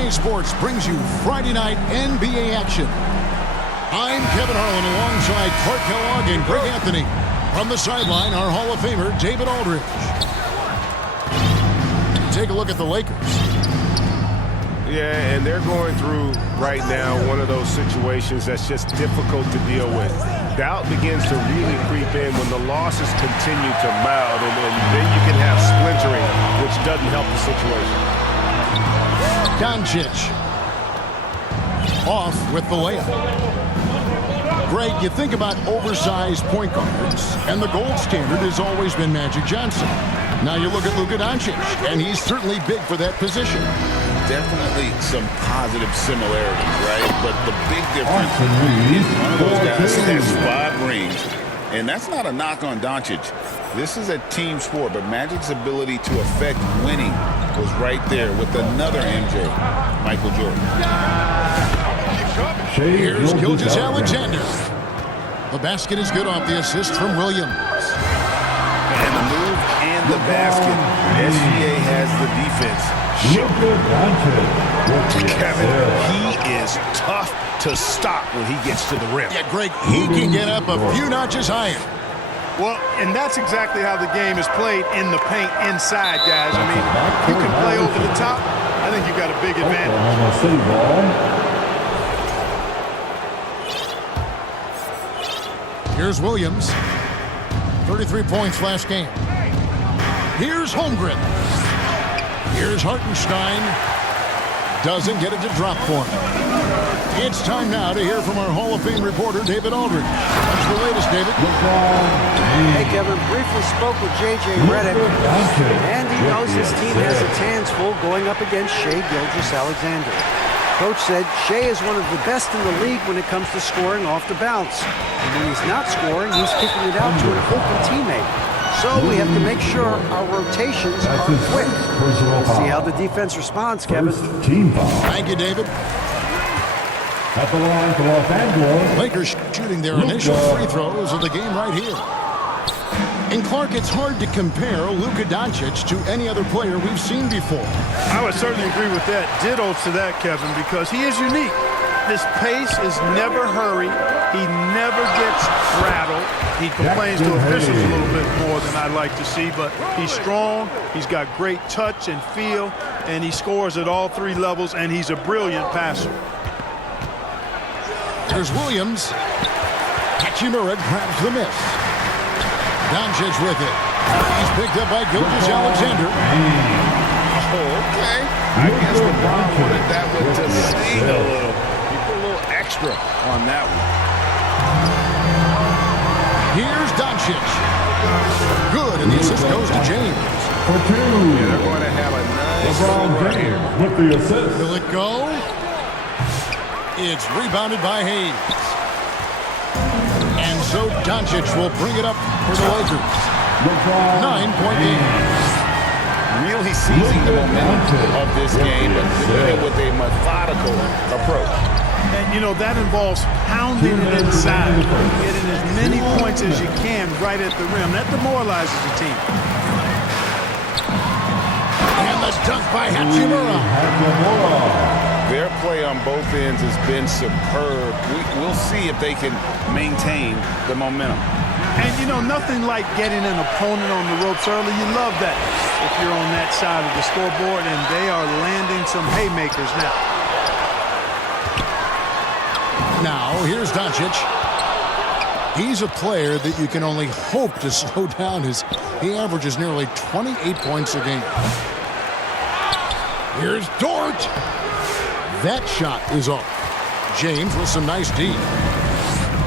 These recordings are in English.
EA Sports brings you Friday night NBA action. I'm Kevin Harlan alongside Clark Kellogg and Greg Anthony. From the sideline, our Hall of Famer, David Aldridge. Take a look at the Lakers. Yeah, and they're going through right now one of those situations that's just difficult to deal with. Doubt begins to really creep in when the losses continue to mount, and then you can have splintering, which doesn't help the situation. Doncic off with the layup. Greg, you think about oversized point guards, and the gold standard has always been Magic Johnson. Now you look at Luka Doncic, and he's certainly big for that position. Definitely some positive similarities, right? But the big difference is one of those guys has 5 rings, and that's not a knock on Doncic. This is a team sport, but Magic's ability to affect winning was right there with another MJ, Michael Jordan. Here's Gilgeous-Alexander. The basket is good off the assist from Williams. And the move and the basket. SGA has the defense. Kevin, he is tough to stop when he gets to the rim. Yeah, Greg, he can get up a few notches higher. Well, and that's exactly how the game is played in the paint inside, guys. I mean, you can play over the top. I think you got a big advantage. Here's Williams. 33 points last game. Here's Holmgren. Here's Hartenstein. Doesn't get it to drop for him. It's time now to hear from our Hall of Fame reporter, David Aldridge. What's the latest, David? Hey, Kevin, briefly spoke with J.J. Redick, and he knows his team has its hands full going up against Shai Gilgeous-Alexander. Coach said Shai is one of the best in the league when it comes to scoring off the bounce. And when he's not scoring, he's kicking it out to an open teammate. So we have to make sure our rotations are quick. We'll see how the defense responds, Kevin. Thank you, David. At the line for Los Angeles, Lakers shooting their initial free throws of the game right here. And Clark, it's hard to compare Luka Doncic to any other player we've seen before. I would certainly agree with that. Ditto to that, Kevin, because he is unique. His pace is never hurried. He never gets rattled. He complains to officials a little bit more than I'd like to see, but he's strong. He's got great touch and feel, and he scores at all 3 levels, and he's a brilliant passer. There's Williams. Hachimura grabs the miss. Doncic with it. He's picked up by Gilgeous-Alexander. Oh, okay. I guess LeBron wanted that one to sting a little. He put a little extra on that one. Here's Doncic. Good, and the assist goes to James. for 2. Yeah, they're going to have a nice LeBron James with the assist. Will it go? It's rebounded by Hayes. And so Doncic will bring it up for the Lakers. 9-point game. Really seizing the momentum of this game, but doing it with a methodical approach. And, you know, that involves pounding it inside, getting as many points as you can right at the rim. That demoralizes the team. And the dunk by Hachimura. Their play on both ends has been superb. We'll see if they can maintain the momentum. And, you know, nothing like getting an opponent on the ropes early. You love that if you're on that side of the scoreboard, and they are landing some haymakers now. Now, here's Doncic. He's a player that you can only hope to slow down as he averages nearly 28 points a game. Here's Dort. That shot is off. James with some nice D.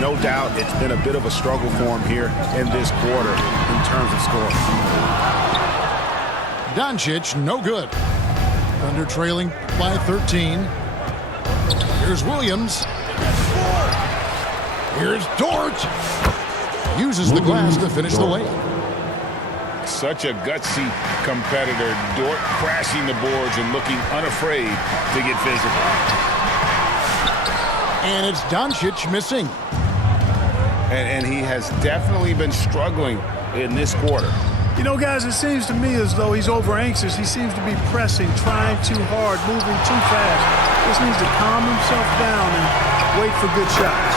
No doubt it's been a bit of a struggle for him here in this quarter in terms of scoring. Doncic, no good. Thunder trailing by 13. Here's Williams. Here's Dort. Uses the glass to finish the layup. Such a gutsy competitor. Dort crashing the boards and looking unafraid to get physical. And it's Doncic missing. And he has definitely been struggling in this quarter. You know, guys, it seems to me as though he's over-anxious. He seems to be pressing, trying too hard, moving too fast. Just needs to calm himself down and wait for good shots.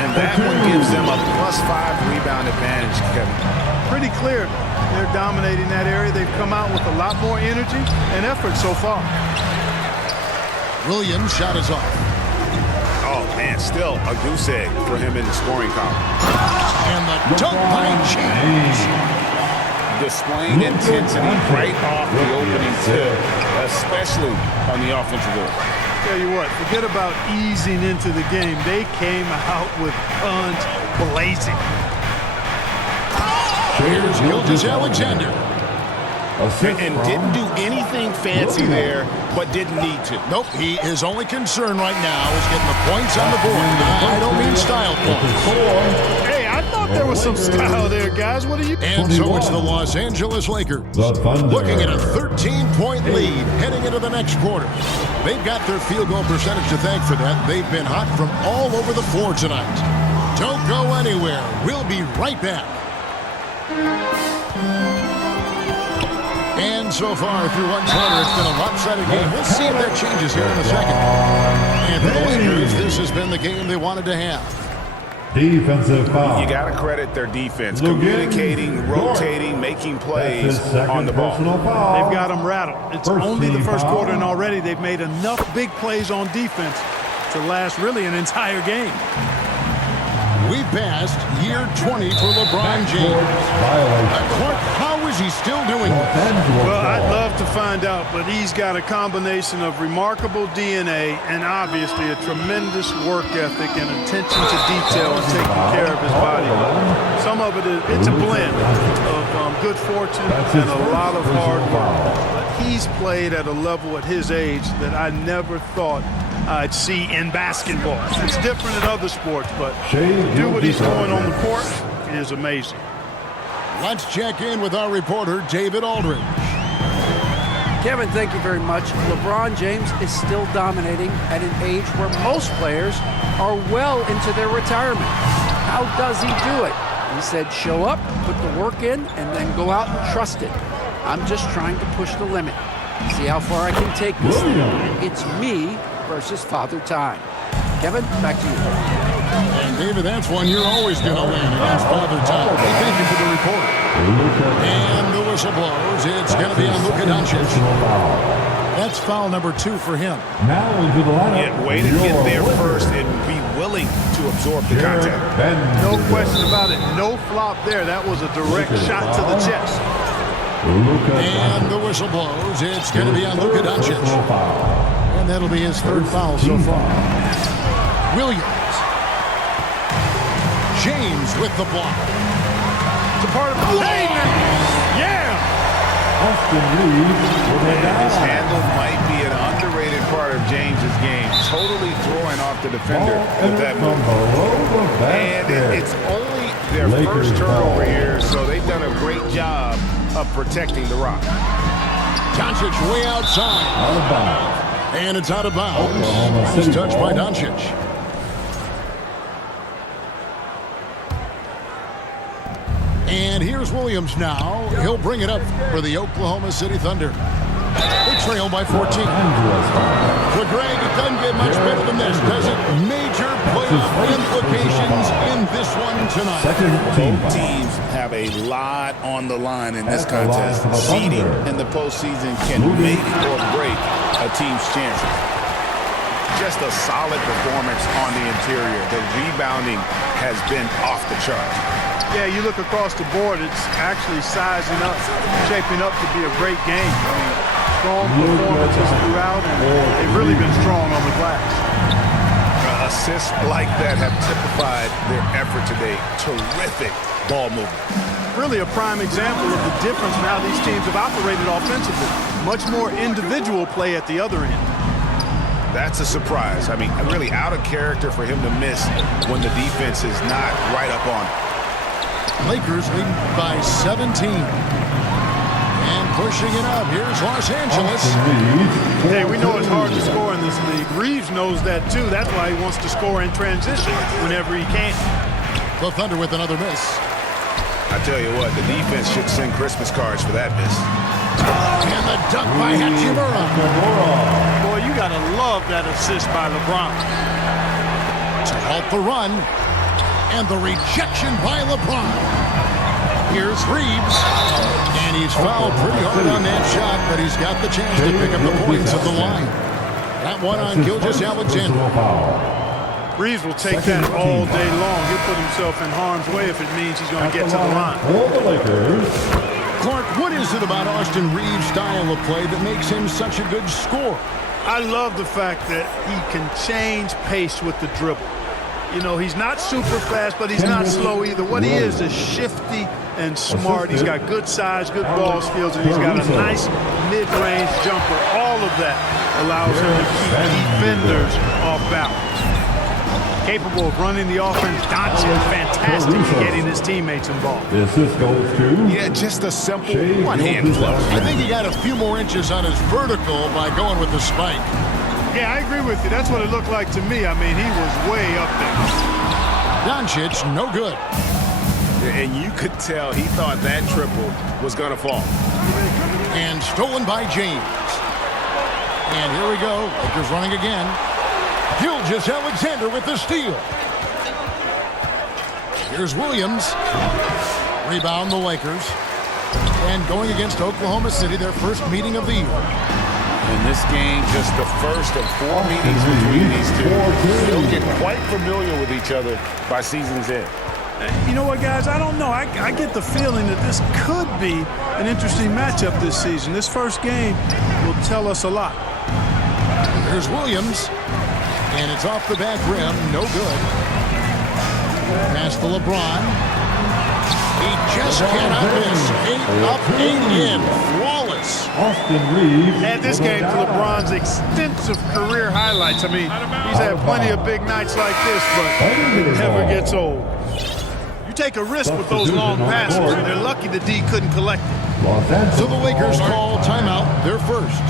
And that one gives them a +5 rebound advantage, Kevin. Pretty clear. They're dominating that area. They've come out with a lot more energy and effort so far. Williams' shot is off. Oh, man, still a goose egg for him in the scoring column. And the dunk by James. Displaying intensity right off the opening tip, especially on the offensive end. Tell you what, forget about easing into the game. They came out with guns blazing. Here's Gilgeous-Alexander. And didn't do anything fancy there, but didn't need to. Nope, his only concern right now is getting the points on the board. I don't mean style points. Hey, I thought there was some style there, guys. What are you... And so it's the Los Angeles Lakers looking at a 13-point lead heading into the next quarter. They've got their field goal percentage to thank for that. They've been hot from all over the floor tonight. Don't go anywhere. We'll be right back. And so far through one quarter, it's been a lopsided game. We'll see if that changes here in a second. And for the Lakers, this has been the game they wanted to have. Defensive foul. You got to credit their defense. Communicating, rotating, making plays on the ball. They've got them rattled. It's only the first quarter, and already they've made enough big plays on defense to last really an entire game. We passed year 20 for LeBron James. Clark, how is he still doing this? Well, I'd love to find out, but he's got a combination of remarkable DNA and obviously a tremendous work ethic and attention to detail and taking care of his body. Some of it's a blend of good fortune and a lot of hard work. But he's played at a level at his age that I never thought I'd see in basketball. It's different in other sports, but to do what he's doing on the court is amazing. Let's check in with our reporter, David Aldridge. Kevin, thank you very much. LeBron James is still dominating at an age where most players are well into their retirement. How does he do it? He said, show up, put the work in, and then go out and trust it. I'm just trying to push the limit. See how far I can take this thing. It's me versus Father Time. Kevin, back to you. And David, that's one you're always going to win against Father Time. Thank you for the report. And the whistle blows. It's going to be on Luka Doncic. That's foul number 2 for him. Now into the lineup. Yet way to get there first and be willing to absorb the contact. No question about it. No flop there. That was a direct shot to the chest. And the whistle blows. It's going to be on Luka Doncic. And that'll be his 3rd foul so far. Williams. James with the block. It's a part of the play. Yeah! His handle might be an underrated part of James's game. Totally throwing off the defender with that move. And it's only their first turnover here, so they've done a great job of protecting the rock. Doncic way outside. Out of bounds. And it's out of bounds. It's touched by Doncic. And here's Williams now. He'll bring it up for the Oklahoma City Thunder. They trail by 14. For Greg, it doesn't get much better than this, does it? Major playoff implications in this one tonight. Both teams have a lot on the line in this contest. Seeding in the postseason can make or break a team's chances. Just a solid performance on the interior. The rebounding has been off the chart. Yeah, you look across the board, it's actually sizing up, shaping up to be a great game. I mean, strong performances throughout, and they've really been strong on the glass. Assists like that have typified their effort today. Terrific ball movement. Really a prime example of the difference in how these teams have operated offensively. Much more individual play at the other end. That's a surprise. I mean, really out of character for him to miss when the defense is not right up on it. Lakers leading by 17. And pushing it up. Here's Los Angeles. Hey, we know it's hard to score in this league. Reeves knows that too. That's why he wants to score in transition whenever he can. The Thunder with another miss. I tell you what, the defense should send Christmas cards for that miss. And the dunk by Hachimura. Boy, you got to love that assist by LeBron. To halt the run. And the rejection by LeBron. Here's Reeves. And he's fouled pretty hard on that shot, but he's got the chance to pick up the points at the line. That one on Gilgeous-Alexander. Reeves will take that all day long. He'll put himself in harm's way if it means he's going to get to the line. Clark, what is it about Austin Reeves' style of play that makes him such a good scorer? I love the fact that he can change pace with the dribble. You know, he's not super fast, but he's not slow either. What he is shifty and smart. He's got good size, good ball skills, and he's got a nice mid-range jumper. All of that allows him to keep defenders off balance. Capable of running the offense. Doncic fantastic at getting his teammates involved. The assist goes to... Yeah, just a simple one-hand flow. I think he got a few more inches on his vertical by going with the spike. Yeah, I agree with you. That's what it looked like to me. I mean, he was way up there. Doncic, no good. And you could tell he thought that triple was going to fall. And stolen by James. And here we go. Lakers running again. Gilgeous-Alexander with the steal. Here's Williams. Rebound the Lakers. And going against Oklahoma City, their first meeting of the year. In this game, just the first of 4 meetings between these two. They'll get quite familiar with each other by season's end. You know what, guys? I don't know. I get the feeling that this could be an interesting matchup this season. This first game will tell us a lot. Here's Williams. And it's off the back rim. No good. Pass to LeBron. He just cannot miss. 8 up, 8 in. Flawless. Austin Reeves. Add this game to LeBron's extensive career highlights. I mean, he's had plenty of big nights like this, but it never gets old. You take a risk with those long passes, and they're lucky the D couldn't collect it. So the Lakers call timeout, their first.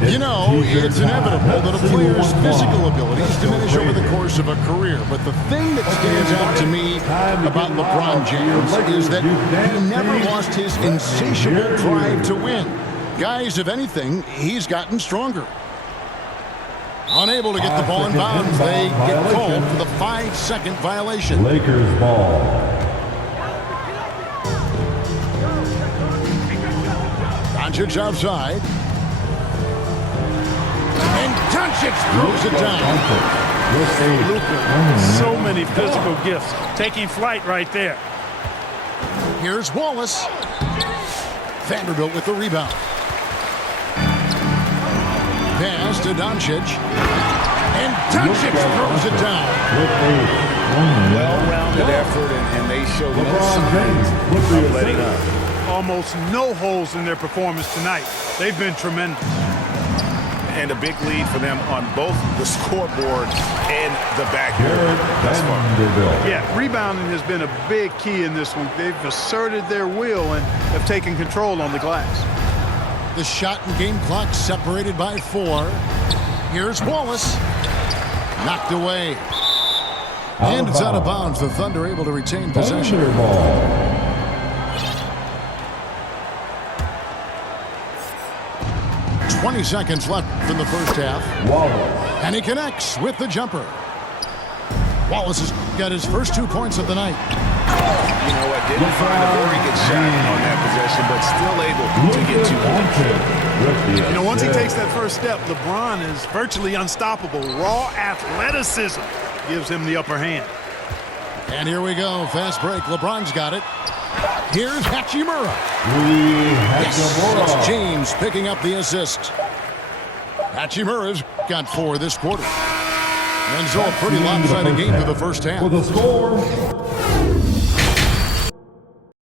You know, it's inevitable that a player's physical abilities diminish over the course of a career. But the thing that stands out to me about LeBron James is that he never lost his insatiable drive to win. Guys, if anything, he's gotten stronger. Unable to get the ball in bounds, they get called for the 5-second violation. Lakers ball. Doncic outside. And Doncic throws it down. Luka, so many physical gifts. Taking flight right there. Here's Wallace. Vanderbilt with the rebound. Pass to Doncic. And Doncic throws it down. Well-rounded effort, and they show no signs of letting up. Almost no holes in their performance tonight. They've been tremendous. And a big lead for them on both the scoreboard and the backboard thus far. Yeah, rebounding has been a big key in this one. They've asserted their will and have taken control on the glass. The shot and game clock separated by 4. Here's Wallace. Knocked away. And it's out of bounds. The Thunder able to retain possession. 20 seconds left in the first half. And he connects with the jumper. Wallace has got his first 2 points of the night. You know what? Didn't find a very good shot on that possession, but still able to get 2 points. You know, once he takes that first step, LeBron is virtually unstoppable. Raw athleticism gives him the upper hand. And here we go. Fast break. LeBron's got it. Here's Hachimura. Yes, it's James picking up the assist. Hachimura's got 4 this quarter. And so a pretty lopsided game for the first half. For the score,